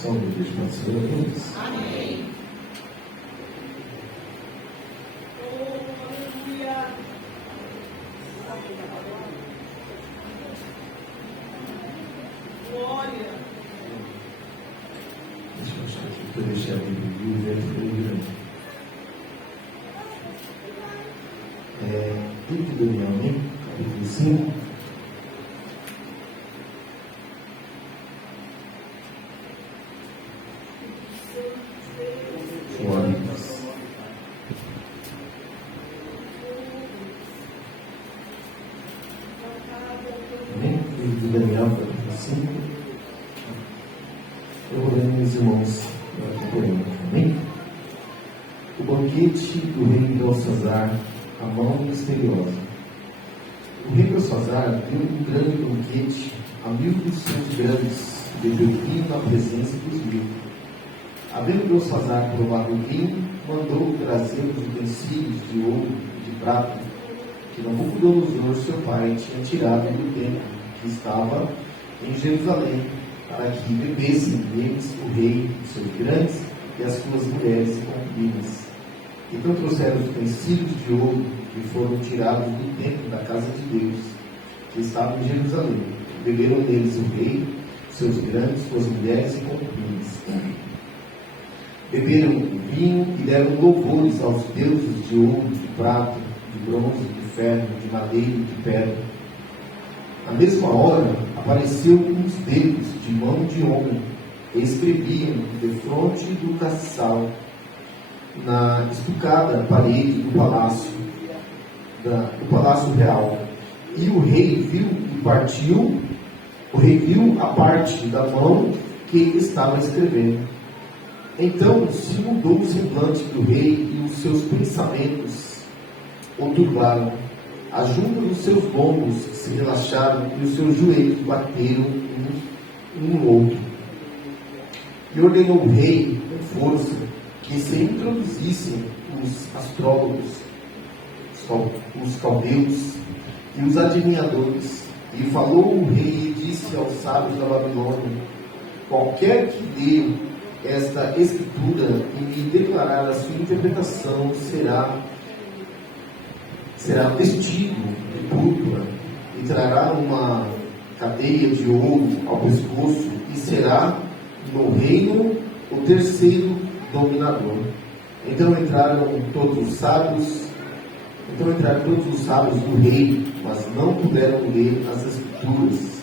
Só me deixa para ser a todos. Amém. Glória. Deixa eu achar aqui que eu deixei a Bíblia e o vento foi grande. Livro de Daniel, hein? Capítulo 5. Glórias. Amém? Livro de Daniel, capítulo 5. Eu vou ler, meus irmãos, amém? O banquete do rei Belsazar, a mão misteriosa. O rei Belsazar deu um grande banquete a 1000 dos seus grandes, bebeu vinho na presença dos 1000. Havendo Belsazar provado o vinho, mandou trazer os utensílios de ouro e de prata, que Nabucodonosor, seu pai, tinha tirado do templo, que estava em Jerusalém, para que bebessem neles o rei, os seus grandes e as suas mulheres e concubinas. Então trouxeram os utensílios de ouro que foram tirados do templo da casa de Deus, que estava em Jerusalém. Beberam neles o rei, seus grandes, suas mulheres e concubinas. Beberam o vinho e deram louvores aos deuses de ouro, de prata, de bronze, de ferro, de madeira e de pedra. Na mesma hora, apareceu uns dedos de mão de homem e escreviam defronte do castiçal, na estucada parede do palácio real. E o rei viu e partiu, o rei viu a parte da mão que estava escrevendo. Então se mudou o semblante do rei e os seus pensamentos o turbaram. As juntas dos seus lombos se relaxaram e os seus joelhos bateram um no outro. E ordenou o rei com força que se introduzissem os astrólogos, os caldeus e os adivinhadores. E falou o rei e disse aos sábios da Babilônia: qualquer que dê esta escritura e me declarar a sua interpretação será vestido de púrpura e trará uma cadeia de ouro ao pescoço e será no reino o terceiro dominador. Então entraram todos os sábios do rei, mas não puderam ler as escrituras,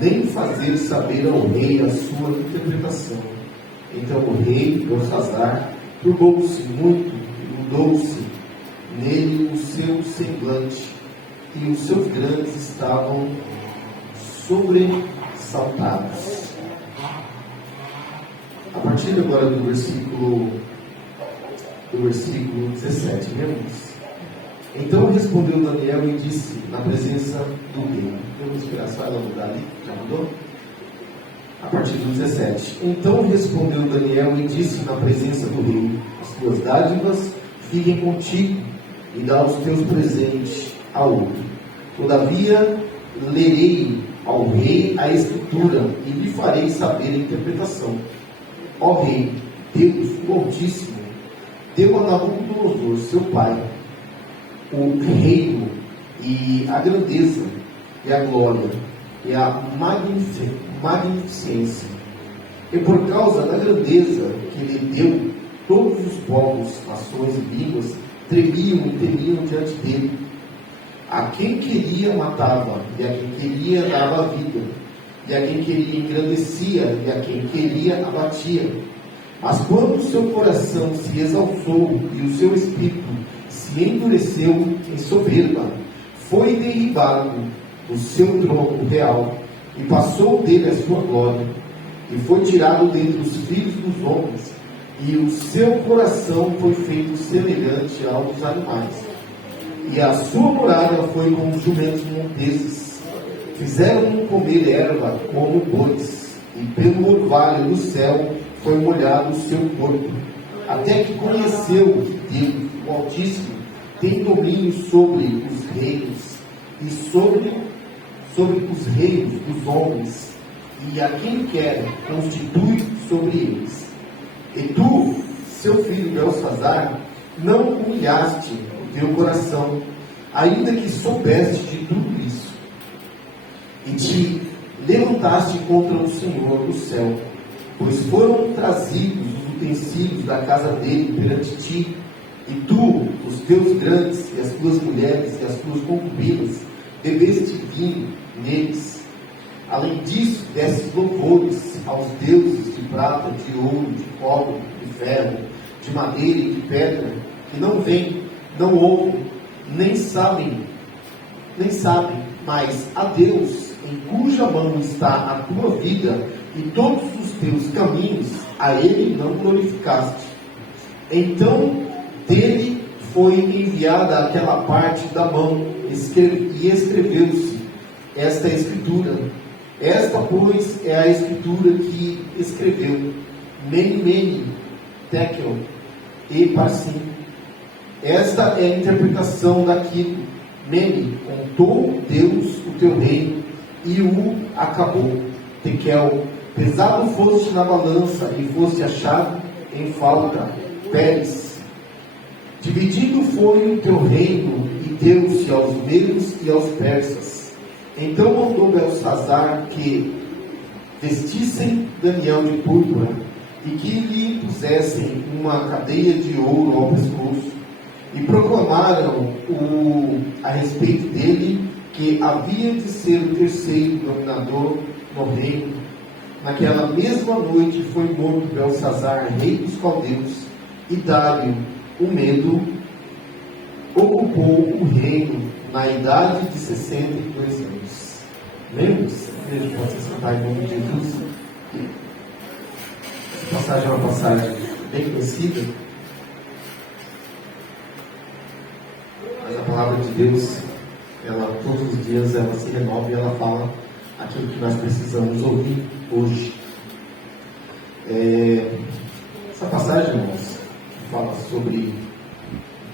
nem fazer saber ao rei a sua interpretação. Então o rei Belsazar turbou-se muito e mudou-se nele o seu semblante, e os seus grandes estavam sobressaltados. A partir agora do versículo 17, vemos. Então respondeu Daniel e disse na presença do rei. Vamos esperar só ela mudar ali, já mudou? A partir do 17. Então respondeu Daniel e disse na presença do rei: as tuas dádivas fiquem contigo e dá os teus presentes a outro. Todavia lerei ao rei a escritura e lhe farei saber a interpretação. Ó rei, Deus, o Altíssimo, deu a Nabucodonosor, seu pai, o reino e a grandeza e a glória e a magnificência. E por causa da grandeza que lhe deu, todos os povos, nações e línguas tremiam e temiam diante dele. A quem queria matava, e a quem queria dava vida, e a quem queria engrandecia, e a quem queria abatia. Mas quando o seu coração se exaltou e o seu espírito se endureceu em soberba, foi derribado do seu trono real, e passou dele a sua glória, e foi tirado dentre os filhos dos homens, e o seu coração foi feito semelhante ao dos animais, e a sua morada foi como os jumentos monteses. Fizeram-no comer erva como bois, e pelo orvalho do céu foi molhado o seu corpo, até que conheceu que Deus, o Altíssimo, tem domínio sobre os reinos e sobre os reinos dos homens, e a quem quer constitui sobre eles. E tu, seu filho Belsazar, não humilhaste o teu coração, ainda que soubeste de tudo isso, e te levantaste contra o Senhor do céu, pois foram trazidos os utensílios da casa dele perante ti, e tu, os teus grandes, e as tuas mulheres, e as tuas concubinas, bebeste vinho neles. Além disso, desses louvores aos deuses de prata, de ouro, de cobre, de ferro, de madeira e de pedra, que não veem, não ouvem, nem sabem, mas a Deus, em cuja mão está a tua vida e todos os teus caminhos, a Ele não glorificaste. Então dele foi enviada aquela parte da mão, e escreveu-se esta escritura. Esta, pois, é a escritura que escreveu: Mene, Mene, Tekel, e Parsim. Esta é a interpretação daquilo. Mene, contou Deus o teu reino, e o acabou. Tekel, pesado foste na balança, e foste achado em falta. Pérez, dividido foi o teu reino, e deu-se aos medos e aos persas. Então mandou Belsazar que vestissem Daniel de púrpura, e que lhe pusessem uma cadeia de ouro ao pescoço, e proclamaram a respeito dele que havia de ser o terceiro dominador no reino. Naquela mesma noite foi morto Belsazar, rei dos caldeus, e Dário, o Medo, ocupou o reino na idade de 62 anos. Lembra-se? Veja, pode se sentar em nome de Jesus. Essa passagem é uma passagem bem conhecida, mas a palavra de Deus, ela todos os dias ela se renova e ela fala aquilo que nós precisamos ouvir hoje. Essa passagem, irmãos, fala sobre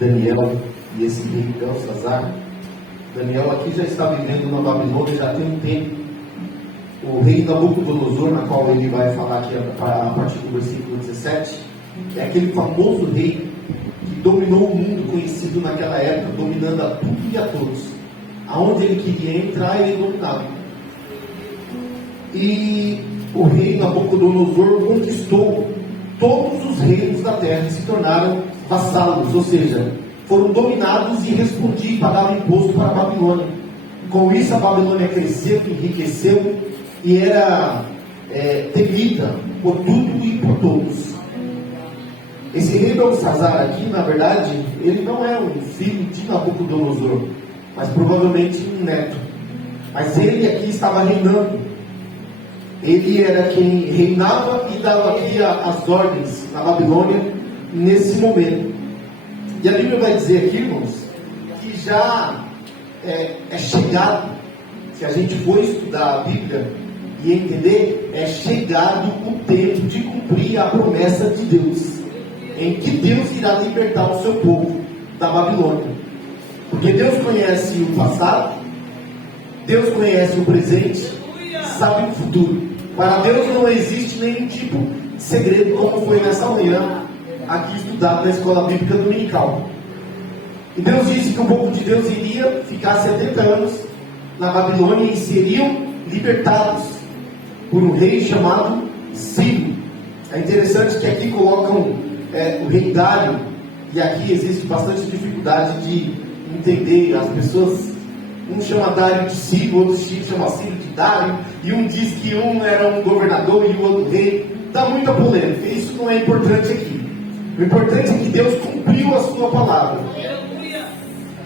Daniel e esse rei Belsazar. Daniel aqui já está vivendo na Babilônia já tem um tempo. O rei Nabucodonosor, na qual ele vai falar aqui a partir do versículo 17, é aquele famoso rei que dominou o mundo conhecido naquela época, dominando a tudo e a todos. Aonde ele queria entrar, ele dominava. E o rei Nabucodonosor conquistou todos os reinos da terra e se tornaram vassalos, ou seja, foram dominados e respondiam e pagavam imposto para a Babilônia. Com isso a Babilônia cresceu, enriqueceu e era temida por tudo e por todos. Esse rei Belsazar aqui, na verdade, ele não é um filho de Nabucodonosor, mas provavelmente um neto. Mas ele aqui estava reinando. Ele era quem reinava e dava aqui as ordens na Babilônia nesse momento. E a Bíblia vai dizer aqui, irmãos, que já é chegado, se a gente for estudar a Bíblia e entender, é chegado o tempo de cumprir a promessa de Deus, em que Deus irá libertar o seu povo da Babilônia. Porque Deus conhece o passado, Deus conhece o presente, sabe o futuro. Para Deus não existe nenhum tipo de segredo, como foi nessa manhã aqui estudado na escola bíblica dominical. E Deus disse que o povo de Deus iria ficar 70 anos na Babilônia e seriam libertados por um rei chamado Ciro. É interessante que aqui colocam o rei Dário, e aqui existe bastante dificuldade de entender. As pessoas, um chama Dário de Ciro, outro chama Ciro de Dário, e um diz que um era um governador e o outro rei. Dá muita polêmica, isso não é importante aqui. O importante é que Deus cumpriu a sua palavra.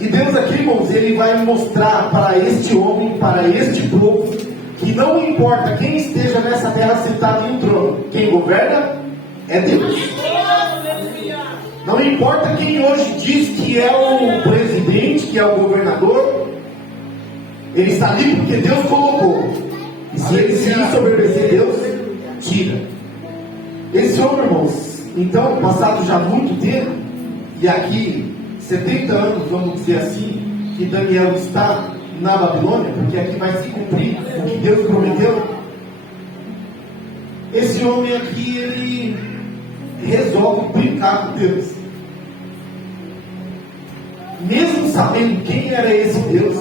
E Deus aqui, irmãos, Ele vai mostrar para este homem, para este povo, que não importa quem esteja nessa terra sentado em um trono, quem governa é Deus. Não importa quem hoje diz que é o presidente, que é o governador, ele está ali porque Deus colocou. E se ele se desobedecer Deus, tira. Esse homem, irmãos, então, passado já muito tempo, e aqui 70 anos, vamos dizer assim, que Daniel está na Babilônia, porque aqui vai se cumprir o que Deus prometeu. esse homem aqui, ele resolve brincar com Deus. Mesmo sabendo quem era esse Deus,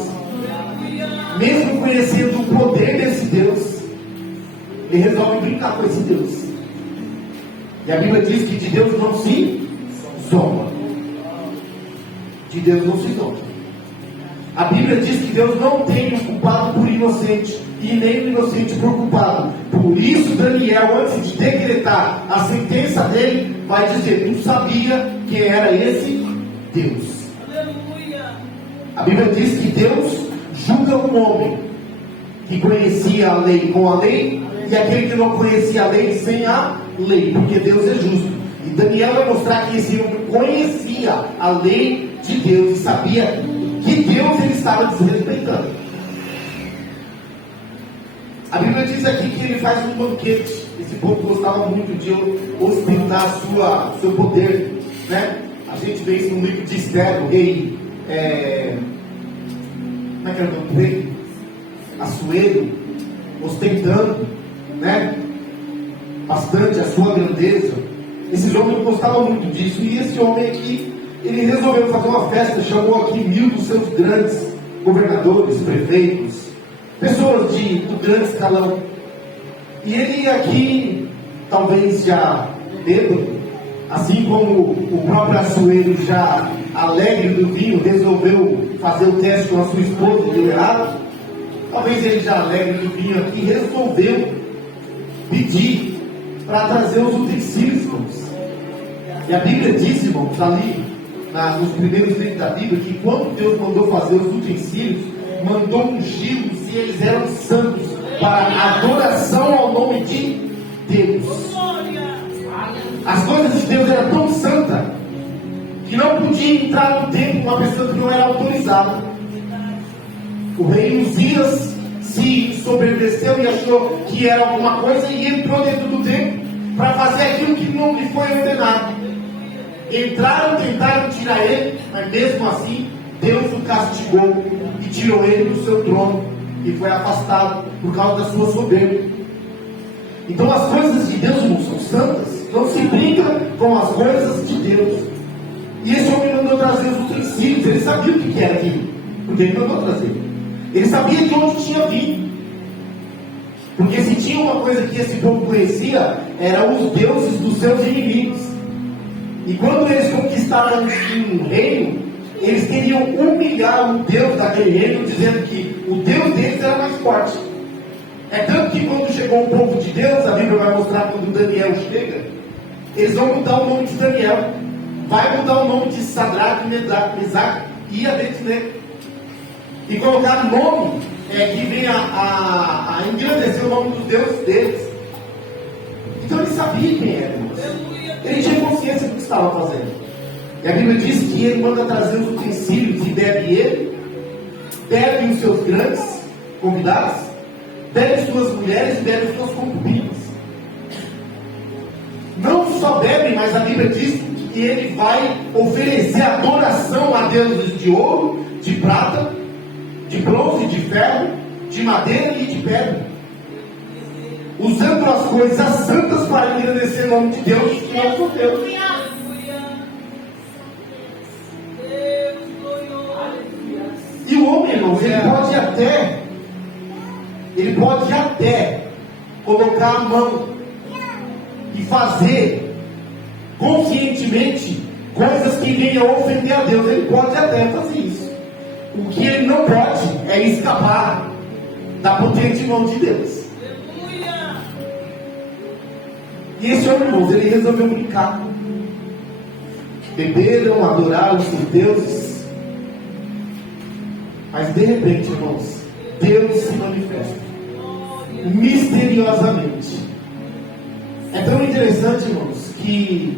mesmo conhecendo o poder desse Deus, ele resolve brincar com esse Deus. E a Bíblia diz que de Deus não se zomba. De Deus não se zomba. A Bíblia diz que Deus não tem o culpado por inocente e nem o inocente por culpado. Por isso Daniel, antes de decretar a sentença dele, vai dizer: tu sabia que era esse Deus. A Bíblia diz que Deus julga um homem que conhecia a lei com a lei e aquele que não conhecia a lei sem a lei, porque Deus é justo. E Daniel vai mostrar que esse homem conhecia a lei de Deus e sabia que Deus ele estava desrespeitando. A Bíblia diz aqui que ele faz um banquete. Esse povo gostava muito de ostentar seu poder, né? A gente vê isso no livro de Esther, o rei, como é que era o nome do rei? Assuero, ostentando, né? Bastante a sua grandeza. Esses homens gostavam muito disso. E esse homem aqui, ele resolveu fazer uma festa, chamou aqui 1000 dos seus grandes governadores, prefeitos, pessoas do grande escalão. E ele aqui, talvez já bêbado, assim como o próprio Assuero, já alegre do vinho, resolveu fazer o teste com a sua esposa e deu errado. Talvez ele já alegre do vinho aqui resolveu pedir para trazer os utensílios, irmãos. E a Bíblia diz, irmãos, ali nos primeiros livros da Bíblia, que quando Deus mandou fazer os utensílios, mandou ungí-los e eles eram santos para adoração ao nome de Deus. As coisas de Deus eram tão santas que não podia entrar no templo uma pessoa que não era autorizada. O rei Uzias se soberbeceu e achou que era alguma coisa e entrou dentro do templo para fazer aquilo que não lhe foi ordenado. Entraram, tentaram tirar ele, mas mesmo assim Deus o castigou e tirou ele do seu trono e foi afastado por causa da sua soberba. Então as coisas de Deus, irmãos, são santas. Não se brinca com as coisas de Deus. E esse homem mandou trazer os utensílios. Ele sabia o que era aquilo, porque ele mandou trazer. Ele sabia de onde tinha vindo. Porque se tinha uma coisa que esse povo conhecia, eram os deuses dos seus inimigos. E quando eles conquistaram um reino, eles queriam humilhar o Deus daquele reino, dizendo que o Deus deles era mais forte. É tanto que quando chegou o povo de Deus, a Bíblia vai mostrar quando Daniel chega, eles vão mudar o nome de Daniel. Vai mudar o nome de Sadraque, Mesaque e Abednego. E colocar nome que venha a engrandecer o nome dos deuses deles. Então ele sabia quem era. Ele tinha consciência do que estava fazendo. E a Bíblia diz que ele manda trazer os utensílios e bebe ele, bebe os seus grandes convidados, bebe suas mulheres e bebe suas concubinas. Não só bebe, mas a Bíblia diz que ele vai oferecer adoração a deuses de ouro, de prata, de bronze, de ferro, de madeira e de pedra, usando as coisas santas para engrandecer o nome de Deus, que é o Deus. E o homem, irmãos, ele pode até colocar a mão e fazer conscientemente coisas que venham a ofender a Deus. Ele pode até fazer isso. O que ele não pode é escapar da potente mão de Deus. E esse homem, irmãos, ele resolveu brincar. Beberam, adoraram os seus deuses. Mas de repente, irmãos, Deus se manifesta misteriosamente. É tão interessante, irmãos, que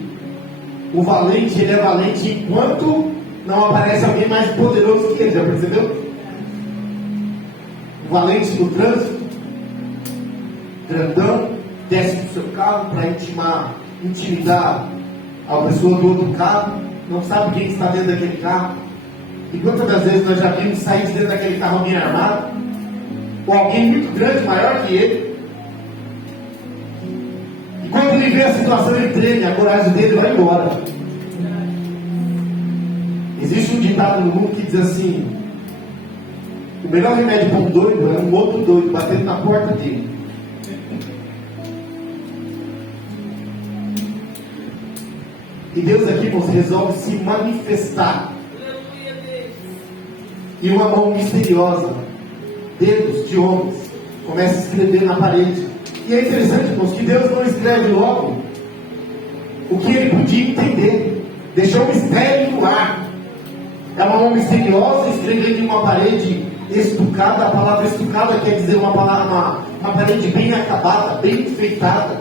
o valente, ele é valente enquanto não aparece alguém mais poderoso que ele. Já percebeu? O valente no trânsito, grandão, desce do seu carro para intimidar a pessoa do outro carro, não sabe quem está dentro daquele carro. E quantas das vezes nós já vimos sair de dentro daquele carro alguém armado, ou alguém muito grande, maior que ele, vê a situação, ele treme, a coragem dele vai embora. Existe um ditado no mundo que diz assim: o melhor remédio para um doido é um outro doido batendo na porta dele. E Deus aqui, irmãos, resolve se manifestar. E uma mão misteriosa, dedos de homens, começa a escrever na parede. E é interessante, irmãos, que Deus não escreve logo o que ele podia entender. Deixou um mistério no ar. É uma mão misteriosa escrevendo em uma parede estucada. A palavra estucada quer dizer uma parede bem acabada, bem enfeitada,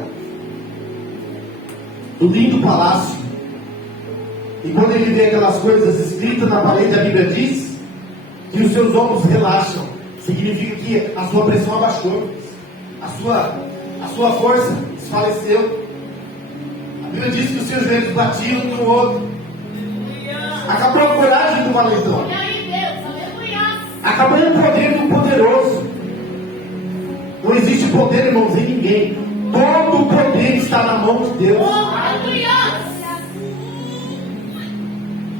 do lindo palácio. E quando ele vê aquelas coisas escritas na parede, a Bíblia diz que os seus ombros relaxam. Significa que a sua pressão abaixou, a sua força desfaleceu. A Bíblia diz que os seus joelhos batiam um no outro. Acabou a coragem do valentão. Acabou o poder do poderoso. Não existe poder, irmãos, em ninguém. Todo o poder está na mão de Deus.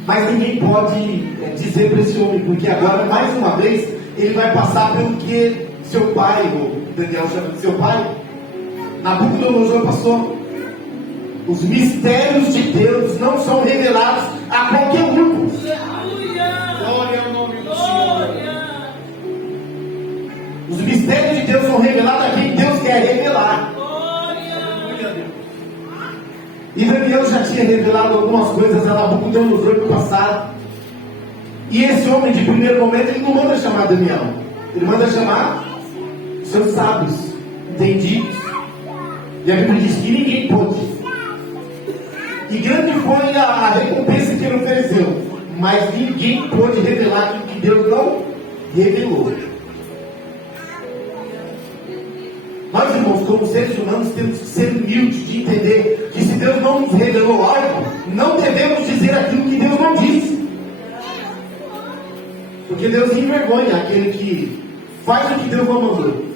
Mas ninguém pode dizer para esse homem, porque agora, mais uma vez, ele vai passar pelo que seu pai, ou Daniel chama de seu pai, Nabucodonosor passou. Os mistérios de Deus não são revelados a qualquer um. Glória ao nome do Senhor. Os mistérios de Deus são revelados a quem Deus quer revelar. E Daniel já tinha revelado algumas coisas a Nabucodonosor no passado. E esse homem, de primeiro momento, ele não manda chamar Daniel. Ele manda chamar seus sábios, entendidos. E a Bíblia diz que ninguém pôde. E grande foi a recompensa que ele ofereceu. Mas ninguém pôde revelar aquilo que Deus não revelou. Nós, irmãos, como seres humanos, temos que ser humildes de entender que se Deus não nos revelou algo, não devemos dizer aquilo que Deus não disse. Porque Deus envergonha aquele que faz o que Deus não mandou.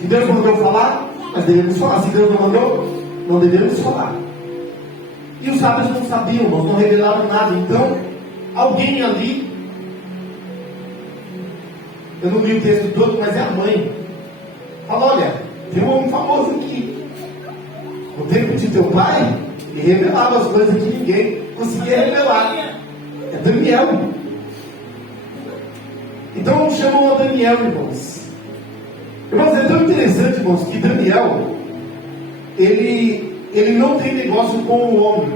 Se Deus mandou falar, nós devemos falar. Se Deus não mandou, não devemos falar. E os sábios não sabiam, nós não revelaram nada. Então, alguém ali, eu não li o texto todo, mas é a mãe, fala: olha, tem um homem famoso aqui. No tempo de teu pai, ele revelava as coisas que ninguém conseguia revelar. É Daniel. Então chamam a Daniel, irmãos. Irmãos, é tão interessante, irmãos, que Daniel, ele não tem negócio com o homem,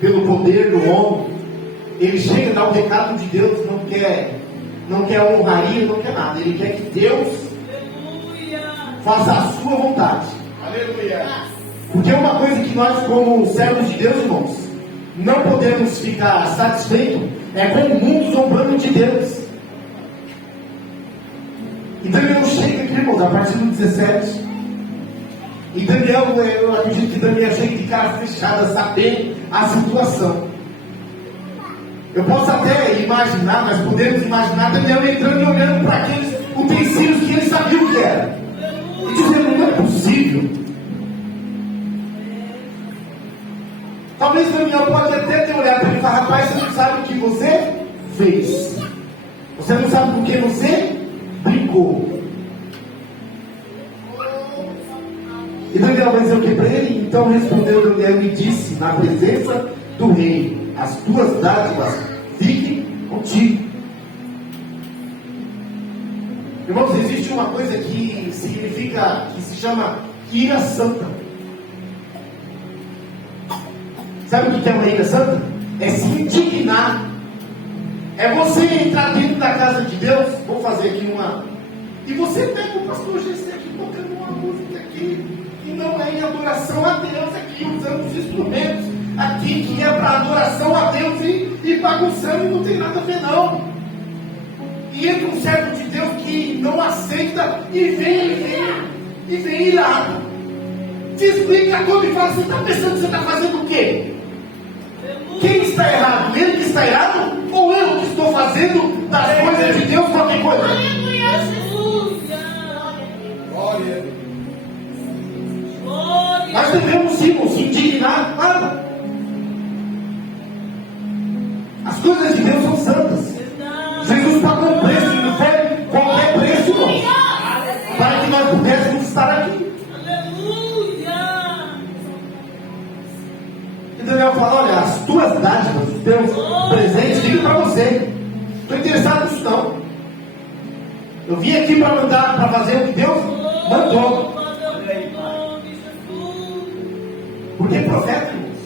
pelo poder do homem. Ele chega a dar o recado de Deus, não quer honraria, não quer nada. Ele quer que Deus faça a sua vontade. Aleluia. Porque é uma coisa que nós, como servos de Deus, irmãos, não podemos ficar satisfeitos é com o mundo zombando de Deus. E Daniel chega aqui, irmãos, a partir do 17. E Daniel, eu acredito que Daniel chega de cara fechada, sabendo a situação. Eu posso até imaginar, nós podemos imaginar Daniel entrando e olhando para aqueles utensílios que ele sabia o que era. E dizendo: não é possível. Talvez Daniel pode até ter olhado para ele e falar: rapaz, você não sabe o que você fez. Você não sabe por que você brincou. E Daniel vai dizer o que para ele? Então respondeu Daniel e disse na presença do rei: as tuas dádivas fiquem contigo. Irmãos, existe uma coisa que significa, que se chama ira santa. Sabe o que é uma ira santa? É se indignar. É você entrar dentro da casa de Deus. Vou fazer aqui uma. E você pega o pastor GC aqui tocando uma música aqui, e não é em adoração a Deus aqui, usando os instrumentos aqui que é para adoração a Deus, e bagunçando, e não tem nada a ver não. E entra um servo de Deus que não aceita e vem irado. Te explica tudo e fala: você está pensando que você está fazendo o quê? Quem está errado? Ele que está errado? Ou eu que estou fazendo das coisas de Deus qualquer coisa? Aleluia, Jesus! Glória. tuas dádivas, os teus presentes, fica para você. Estou interessado nisso não. Eu vim aqui para mandar, para fazer o que Deus mandou. Porque profeta, irmãos,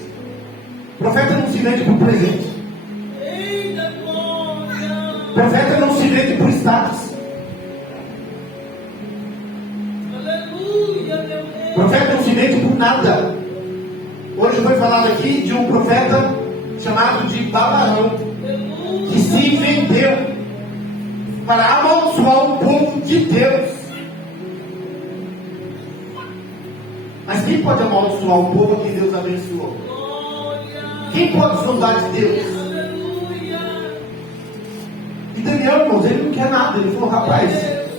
profeta não se vende por presente. Profeta não se vende por status. Profeta não se vende por nada. Hoje foi falado aqui de um profeta chamado de Balaão, que se vendeu para amaldiçoar o povo de Deus. Mas quem pode amaldiçoar o povo que Deus abençoou? Quem pode zombar de Deus? E Daniel, irmãos, ele não quer nada. Ele falou: rapaz,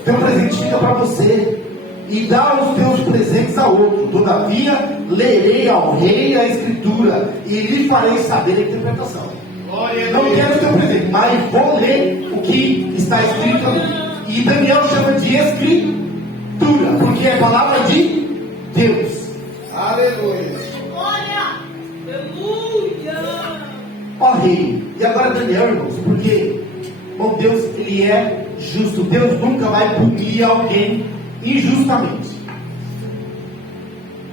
teu presente fica para você, e dá os teus presentes a outro. Todavia, lerei ao rei a escritura, e lhe farei saber a interpretação. Não quero o teu presente, mas vou ler o que está escrito ali. E Daniel chama de escritura, porque é palavra de Deus. Aleluia. Ó rei. E agora Daniel, irmãos, porque bom, Deus, ele é justo. Deus nunca vai punir alguém injustamente.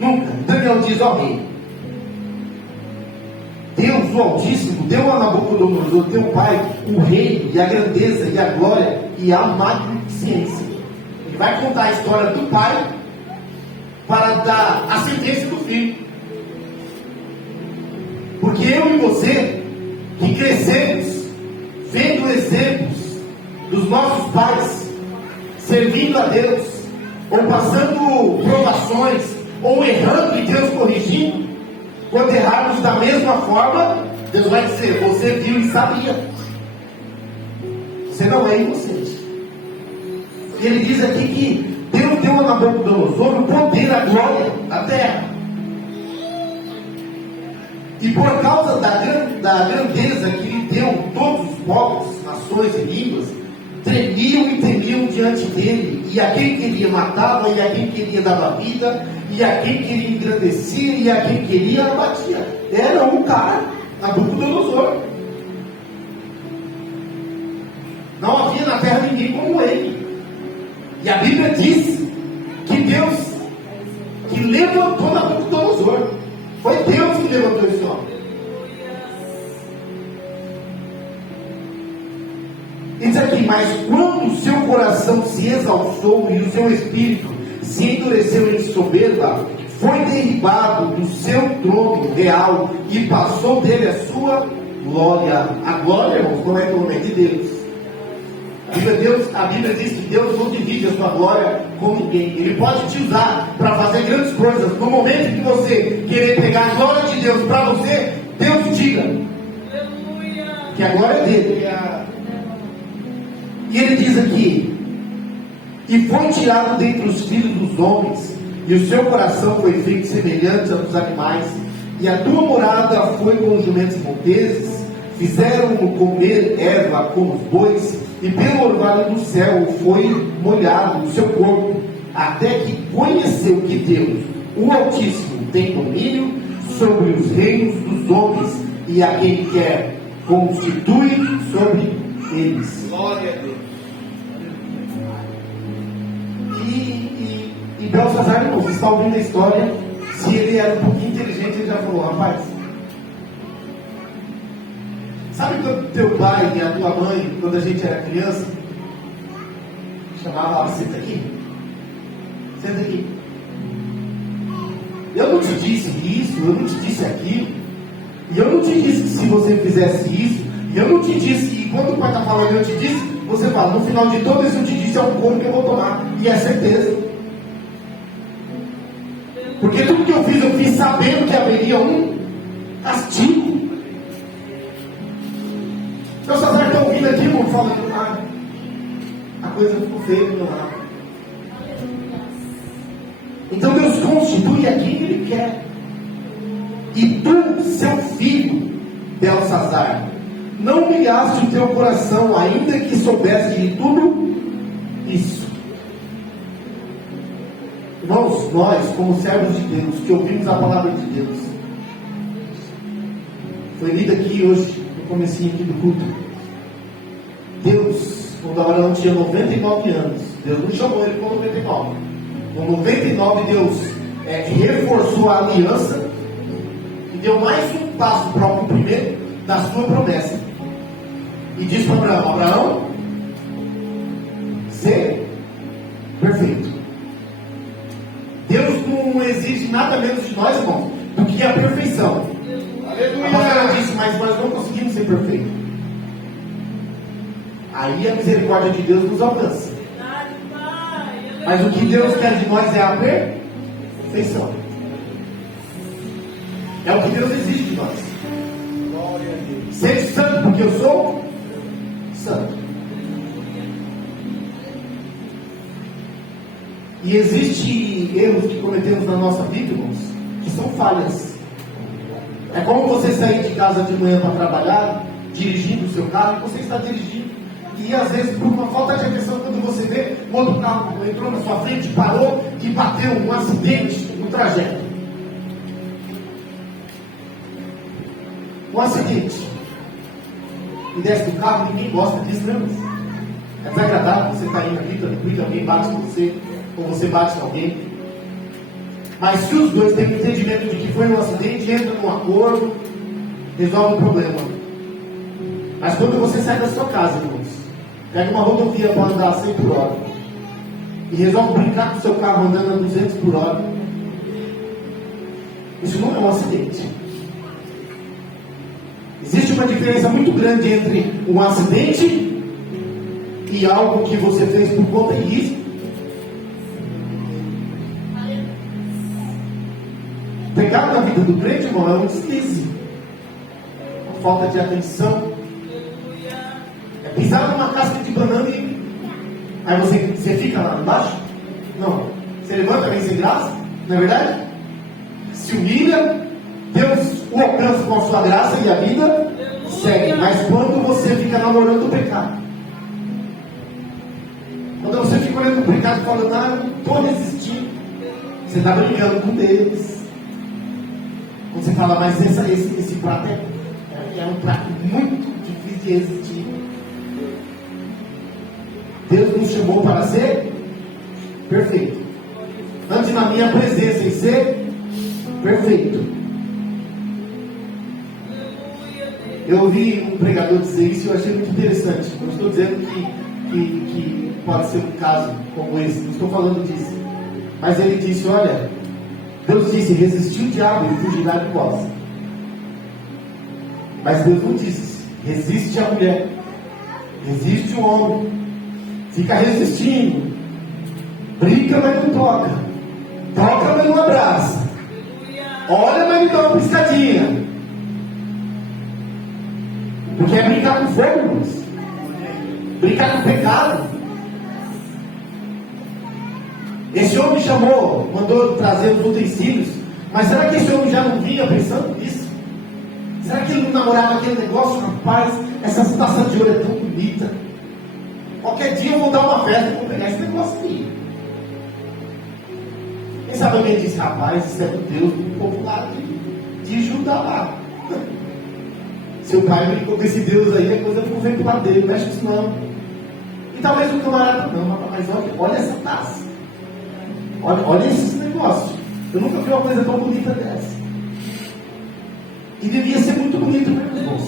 Nunca. Daniel diz: ó rei, Deus, o Altíssimo, deu a Nabucodonosor, teu pai, o rei, e a grandeza, e a glória, e a magnificência. Ele vai contar a história do pai para dar a sentença do filho. Porque eu e você, que crescemos vendo exemplos dos nossos pais servindo a Deus, ou passando provações, ou errando e Deus corrigindo, quando errarmos da mesma forma, Deus vai dizer: você viu e sabia. Você não é inocente. Ele diz aqui que Deus deu a Nabucodonosor o poder, a glória da terra. E por causa da grandeza que lhe deu, todos os povos, nações e línguas tremiam e temiam diante dele, e a quem queria matava, e a quem queria dava vida, e a quem queria engrandecia, e a quem queria abatia. Era um cara, Nabucodonosor. Não havia na terra ninguém como ele. E a Bíblia diz que Deus que levantou Nabucodonosor. Foi Deus que levantou esse homem. E diz aqui: mas quando o seu coração se exalçou e o seu espírito se endureceu em soberba, foi derribado do seu trono real e passou dele a sua glória. A glória, irmãos, não é pelo nome de Deus. A Bíblia diz que Deus não divide a sua glória com ninguém. Ele pode te usar para fazer grandes coisas. No momento que você querer pegar a glória de Deus para você, Deus tira. Que a glória é dele. E ele diz aqui: e foi tirado dentre os filhos dos homens, e o seu coração foi feito semelhante a dos animais, e a tua morada foi com os jumentos monteses, fizeram-no comer erva como os bois, e pelo orvalho do céu foi molhado o seu corpo, até que conheceu que Deus, o Altíssimo, tem domínio sobre os reinos dos homens, e a quem quer constitui sobre eles. Glória a Deus. E Belsazar, irmão, você está ouvindo a história? Se ele era um pouquinho inteligente, ele já falou: rapaz, sabe quando teu pai e a tua mãe, quando a gente era criança, chamava: senta aqui, senta aqui. Eu não te disse isso, eu não te disse aquilo, e eu não te disse que se você fizesse isso, e eu não te disse, e quando o pai está falando eu te disse, você fala: no final de todo isso eu te disse, é um corpo que eu vou tomar, e é certeza. Porque tudo que eu fiz sabendo que haveria um castigo. Meus sacerdotes estão ouvindo aqui, irmão, falando: a coisa ficou feia do meu lado. Então Deus constitui a quem Ele quer. E tu, seu filho, Belsazar, não humilhaste o teu coração, ainda que soubesse de tudo isso. Irmãos, nós, como servos de Deus, que ouvimos a palavra de Deus, Foi lido aqui hoje, no comecinho aqui do culto. Deus, quando Abraão tinha 99 anos, Deus não chamou ele com 99. Com 99, Deus reforçou a aliança e deu mais um passo para o cumprimento da sua promessa. E disse para Abraão: Abraão, ser perfeito. Deus não exige nada menos de nós, irmãos, do que a perfeição. Aleluia. A pastora disse: mas nós não conseguimos ser perfeitos. Aí a misericórdia de Deus nos alcança. Mas o que Deus quer de nós é a perfeição. É o que Deus exige de nós. Seja santo, porque eu sou santo. E existem erros que cometemos na nossa vida, irmãos, que são falhas. É como você sair de casa de manhã para trabalhar, dirigindo o seu carro, e você está dirigindo. E às vezes, por uma falta de atenção, quando você vê, o outro carro entrou na sua frente, parou e bateu um acidente no trajeto. Um acidente. E desce do carro, ninguém gosta disso, né? É desagradável, você está indo aqui, tranquilo, alguém bate em você, ou você bate em alguém. Mas se os dois têm entendimento de que foi um acidente, entra num acordo, resolve o problema. Mas quando você sai da sua casa, irmãos, pega uma rodovia para andar a 100 por hora e resolve brincar com o seu carro andando a 200 por hora, isso não é um acidente. Existe uma diferença muito grande entre um acidente e algo que você fez por conta de risco. O pecado na vida do crente, irmão, é um deslize, uma falta de atenção. É pisar numa casca de banana e aí você fica lá embaixo? Não. Você levanta bem sem graça, não é verdade? Se humilha, Deus o alcança com a sua graça e a vida segue. Mas quando você fica namorando o pecado, quando você fica olhando o pecado e falando: ah, eu não estou resistindo, você está brincando com Deus. Quando você fala: mas esse prato é um prato muito difícil de resistir. Deus nos chamou para ser perfeito. Ande na minha presença e ser perfeito. Eu ouvi um pregador dizer isso e eu achei muito interessante. Não estou dizendo que pode ser um caso como esse, não estou falando disso. Mas ele disse: olha, Deus disse: resistir o diabo e fugirá de vós. Mas Deus não disse: resiste a mulher, resiste o homem, fica resistindo, brinca, mas não toca, toca, mas não abraça, olha, mas não dá uma piscadinha. Porque é brincar com fogo, irmãos. Brincar com pecado. Esse homem chamou, mandou trazer os utensílios. Mas será que esse homem já não vinha pensando nisso? Será que ele não namorava aquele negócio? Rapaz, essa situação de ouro é tão bonita. Qualquer dia eu vou dar uma festa e vou pegar esse negócio aqui. Quem sabe alguém disse: rapaz, isso é do Deus do povo lá de Judá lá. Seu pai brincou com esse Deus aí, a coisa ficou feita para dele, não mexe com isso não. E talvez o camarada: não, mas olha essa taça. Olha esses negócios. Eu nunca vi uma coisa tão bonita dessa. E devia ser muito bonito mesmo, irmãos.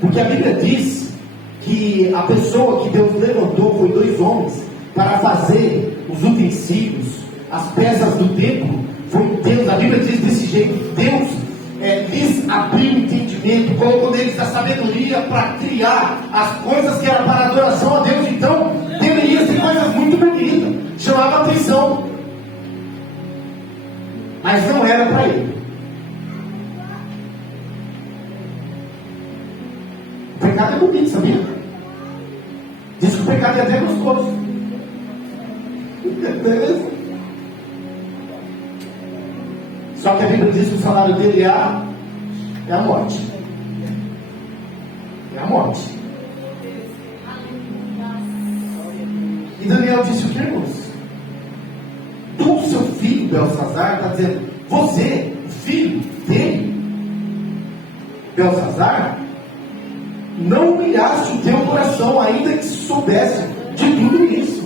Porque a Bíblia diz que a pessoa que Deus levantou foi 2 homens para fazer os utensílios, as peças do templo. Foi Deus. A Bíblia diz desse jeito: Deus lhes abriu o entendimento, colocou neles a sabedoria para criar as coisas que eram para adoração a Deus. Então deveria ser coisas muito bonitas, chamava atenção, mas não era para ele. O pecado é bonito, sabia? Diz que o pecado é até gostoso. Beleza? Só que a Bíblia diz que o salário dele é a morte. É a morte. E Daniel disse o que, irmãos? Do seu filho Belsazar, está dizendo: você, o filho dele, Belsazar, não humilhaste o teu coração, ainda que soubesse de tudo isso.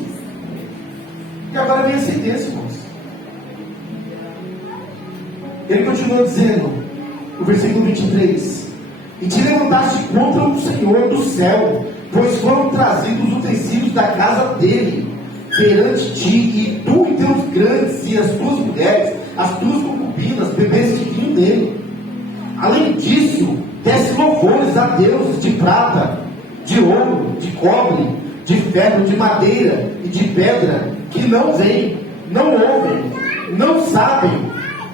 E agora vem a sentença, irmãos. Ele continua dizendo, no versículo 23, e te levantaste contra o Senhor do céu, pois foram trazidos os utensílios da casa dele, perante ti, e tu e teus grandes, e as tuas mulheres, as tuas concubinas, bebeste vinho dele. Além disso, desse louvores a deuses de prata, de ouro, de cobre, de ferro, de madeira e de pedra, que não veem, não ouvem, não sabem,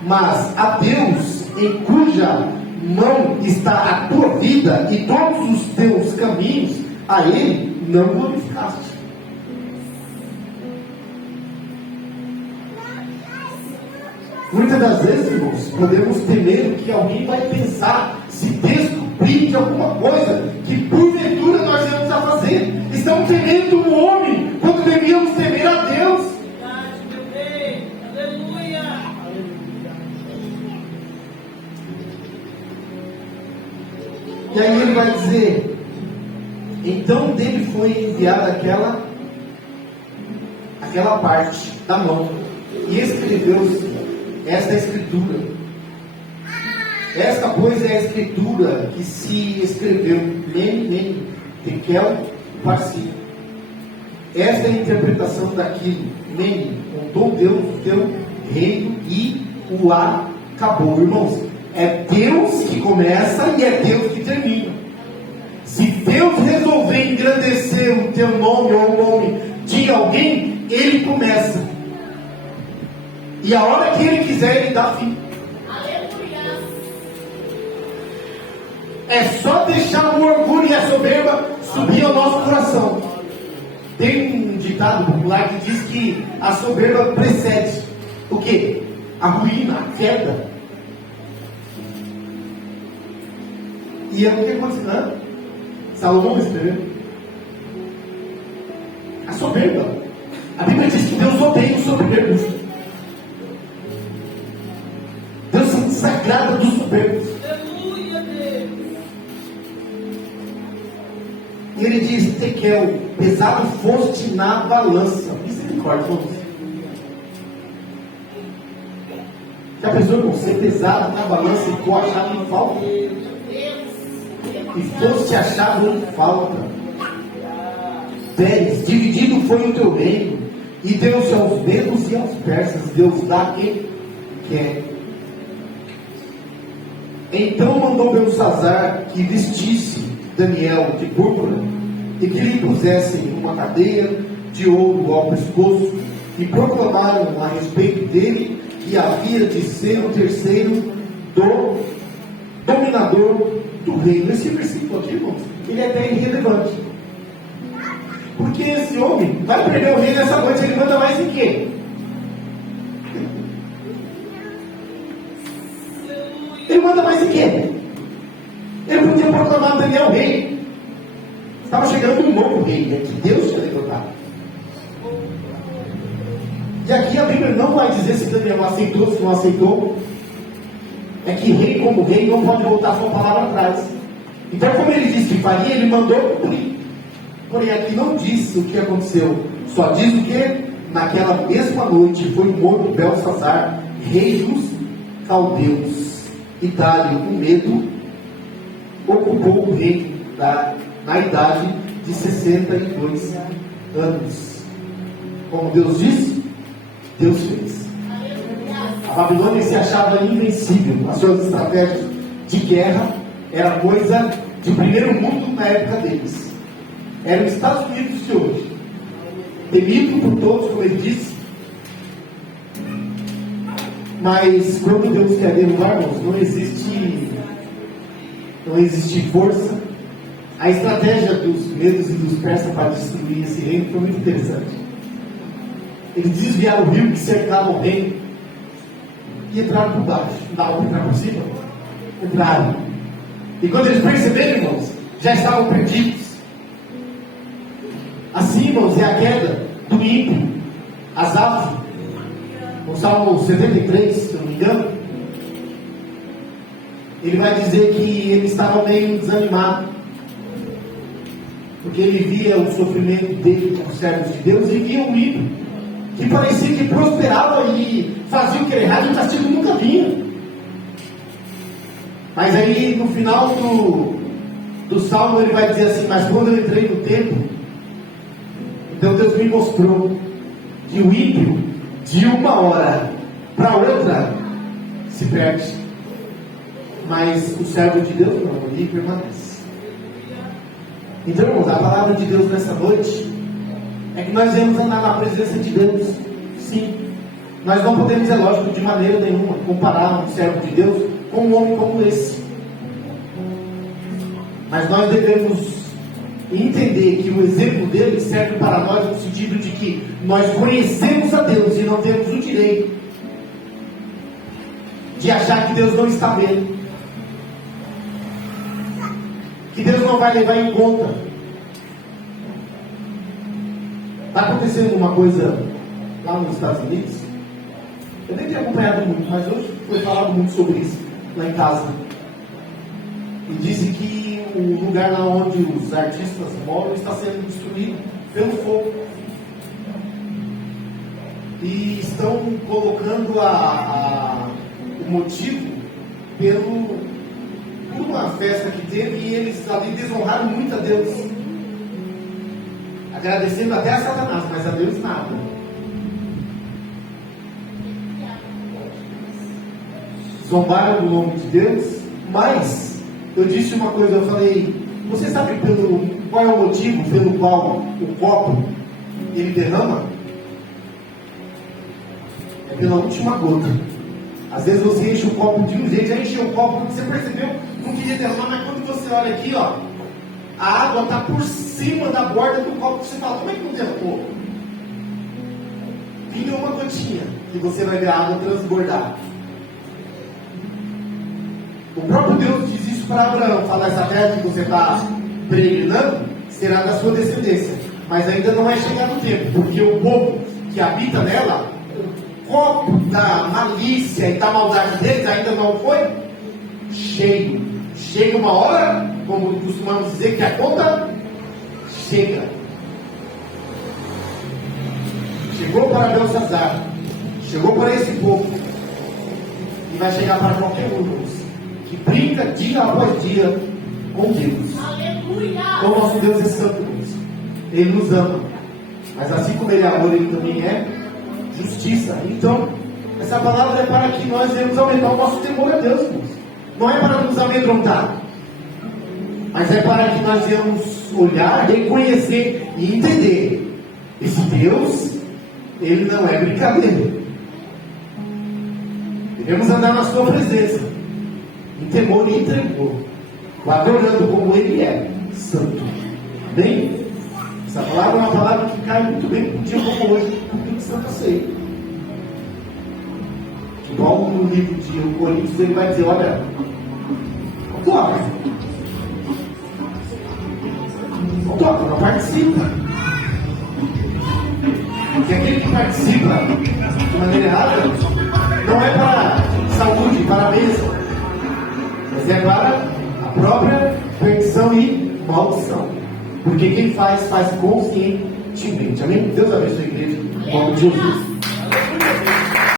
mas a Deus em cuja mão está a tua vida e todos os teus caminhos, a Ele não glorificaste. Muitas das vezes, irmãos, podemos temer que alguém vai pensar, se descobrir de alguma coisa que porventura nós iremos a fazer. Estamos temendo o homem quando devíamos temer a Deus. E aí ele vai dizer, então dele foi enviada aquela parte da mão, e escreveu-se esta escritura. Esta, pois, é a escritura que se escreveu, Mene, Tekel, Parsi. Esta é a interpretação daquilo, Mene, contou Deus o teu reino e o acabou. Irmãos, é Deus que começa e é Deus que termina. Se Deus resolver engrandecer o teu nome ou o nome de alguém, Ele começa. E a hora que Ele quiser, Ele dá fim. Aleluia. É só deixar o orgulho e a soberba subir ao nosso coração. Tem um ditado popular que diz que a soberba precede o quê? A ruína, a queda. E é o que aconteceu? Salomão escreveu. A soberba. A Bíblia diz que Deus odeia os soberbos. Deus se desagrada dos soberbos. E ele diz, Tekel, pesado foste na balança. Misericórdia, vamos. Já pensou, irmão, ser pesado na balança e tu achava em falta? E foste achado em falta. 10. Dividido foi o teu reino, e deu-se aos medos e aos persas. Deus dá quem quer. Então mandou Belsazar que vestisse Daniel de púrpura, e que lhe pusessem uma cadeia de ouro ao pescoço, e proclamaram a respeito dele que havia de ser o terceiro do dominador do reino. Esse versículo aqui, irmãos, ele é até irrelevante, porque esse homem vai perder o reino essa noite. Ele manda mais em quê? Ele manda mais em quê? Ele podia proclamar Daniel rei. Estava chegando um novo rei, né, que Deus tinha levantado. E aqui a Bíblia não vai dizer se Daniel aceitou, se não aceitou. É que rei como rei não pode voltar sua palavra atrás. Então, como ele disse que faria, ele mandou cumprir. Porém, aqui não diz o que aconteceu. Só diz o que naquela mesma noite foi morto Belsazar, rei dos caldeus. E Dário, com medo, ocupou o reino na idade de 62 anos. Como Deus disse, Deus fez. A Babilônia se achava invencível. As suas estratégias de guerra era coisa de primeiro mundo na época deles. Era os Estados Unidos de hoje, temido por todos, como ele disse. Mas quando Deus quer derrubar, irmãos, não existe força. A estratégia dos medos e dos persas para destruir esse reino foi muito interessante. Eles desviaram o rio que cercava o reino e entraram por baixo. Não dava para entrar por cima? Entraram. E quando eles perceberam, irmãos, já estavam perdidos. Assim, irmãos, é a queda do ímpio. Asaf, no Salmo 73, se não me engano, ele vai dizer que ele estava meio desanimado, porque ele via o sofrimento dele com os servos de Deus e via o ímpio, que parecia que prosperava e fazia o que era errado e o castigo nunca vinha. Mas aí no final do salmo ele vai dizer assim: mas quando eu entrei no templo, então Deus me mostrou que o ímpio de uma hora para outra se perde, mas o servo de Deus não, ele permanece. Então, irmãos, a palavra de Deus nessa noite é que nós devemos andar na presença de Deus. Sim, nós não podemos, é lógico, de maneira nenhuma comparar um servo de Deus com um homem como esse, mas nós devemos entender que o exemplo dele serve para nós no sentido de que nós conhecemos a Deus e não temos o direito de achar que Deus não está vendo, que Deus não vai levar em conta. Está acontecendo uma coisa lá nos Estados Unidos, eu nem tenho acompanhado muito, mas hoje foi falado muito sobre isso lá em casa, e dizem que o lugar lá onde os artistas moram está sendo destruído pelo fogo, e estão colocando o motivo por uma festa que teve, e eles ali desonraram muito a Deus, agradecendo até a Satanás, mas a Deus nada. Zombaram do nome de Deus. Mas eu disse uma coisa, eu falei: você sabe qual é o motivo pelo qual o copo ele derrama? É pela última gota. Às vezes você enche o copo de um jeito, já encheu o copo, você percebeu, não queria derramar, mas quando você olha aqui, ó, a água está por cima da borda do copo, você fala: como é que não derramou? Pinga uma gotinha e você vai ver a água transbordar. O próprio Deus diz isso para Abraão: fala, essa terra que você está peregrinando será da sua descendência, mas ainda não é chegado o tempo, porque o povo que habita nela, o copo da malícia e da maldade deles ainda não foi cheio. Chega uma hora, como costumamos dizer, que a conta chega. Chegou para Belsazar, chegou para esse povo, e vai chegar para qualquer um que brinca dia após dia com Deus. Aleluia! O nosso Deus é santo, Ele nos ama, mas assim como Ele é amor, Ele também é justiça. Então, essa palavra é para que nós devemos aumentar o nosso temor a Deus, irmãos. Não é para nos amedrontar, mas é para que nós devemos olhar, reconhecer e entender: esse Deus, Ele não é brincadeira. Devemos andar na sua presença, em temor e em tremor, adorando como Ele é santo. Amém? Essa palavra é uma palavra que cai muito bem para um dia como hoje, no Santa Ceia. Igual no livro de Coríntios, ele vai dizer: olha, toca, não participa. Porque aquele que participa de maneira errada não é para saúde, para a bênção, mas é para a própria perdição e maldição. Porque quem faz conscientemente. Amém? Deus abençoe a igreja. Em nome de Jesus.